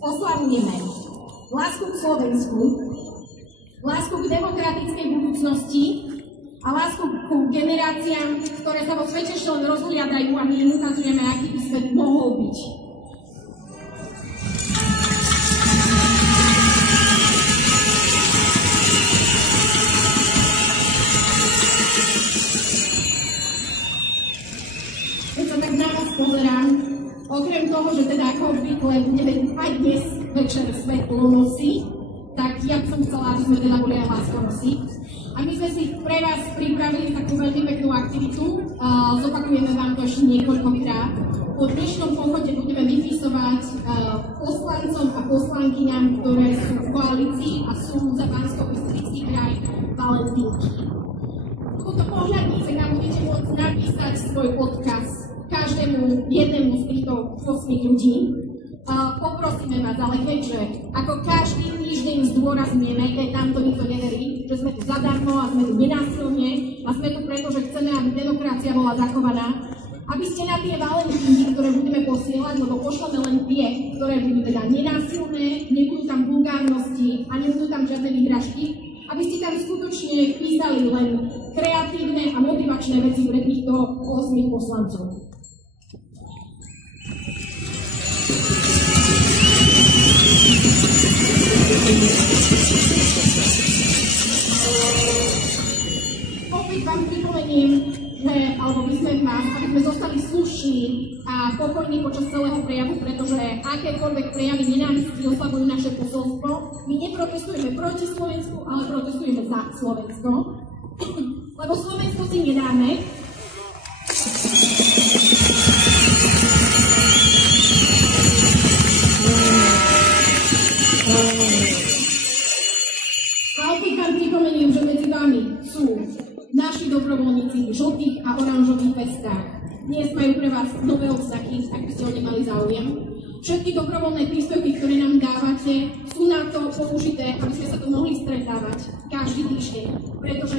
oslavujeme lásku k Slovensku, lásku k demokratickej budúcnosti a lásku k generáciám, ktoré sa vo svete ešte len rozhliadajú a my im ukazujeme, aký by svet mohol byť. Keď sa tak na vás pozerám, okrem toho, že teda ako obvykle budeme aj dnes večer svetlonosy, tak ja som chcela, aby sme teda boli aj láskonosy. A my sme si pre vás pripravili takú veľmi peknú aktivitu. Zopakujeme vám to ešte niekoľkokrát. Po dnešnom pochode budeme vypisovať poslancom a poslankyňam, ktoré sú v koalícii a sú za Banskobystrický kraj Valentínky. Túto pohľadnice nám budete môcť napísať svoj odkaz každému jednému z týchto 8 ľudí. Poprosíme vás, ale keďže ako každý týždeň zdôrazňujeme, keď tam to nikto neverí, že sme tu zadarmo a sme tu nenásilne a sme tu preto, že chceme, aby demokracia bola zachovaná, aby ste na tie valentínky, ktoré budeme posielať, lebo pošleme len tie, ktoré budú teda nenásilné, nebudú tam vulgárnosti a nebudú tam žiadne výhražky, aby ste tam skutočne písali len kreatívne a motivačné veci pre týchto 8 poslancov. Opäť vám pripomeniem, alebo vyzvem vás, aby sme zostali slušní a pokojní počas celého prejavu, pretože akékoľvek prejavy nenávisti oslabujú naše posolstvo. My neprotestujeme proti Slovensku, ale protestujeme za Slovensko, lebo Slovensko si nedáme. A opäť vám pripomeniem, že medzi vami sú naši dobrovoľníci v žltých a oranžových vestách. Dnes majú pre vás nové odznaky, ak by ste o ne mali záujem. Všetky dobrovoľné príspevky, ktoré nám dávate, sú na to použité, aby sme sa tu mohli stretávať každý týždeň, pretože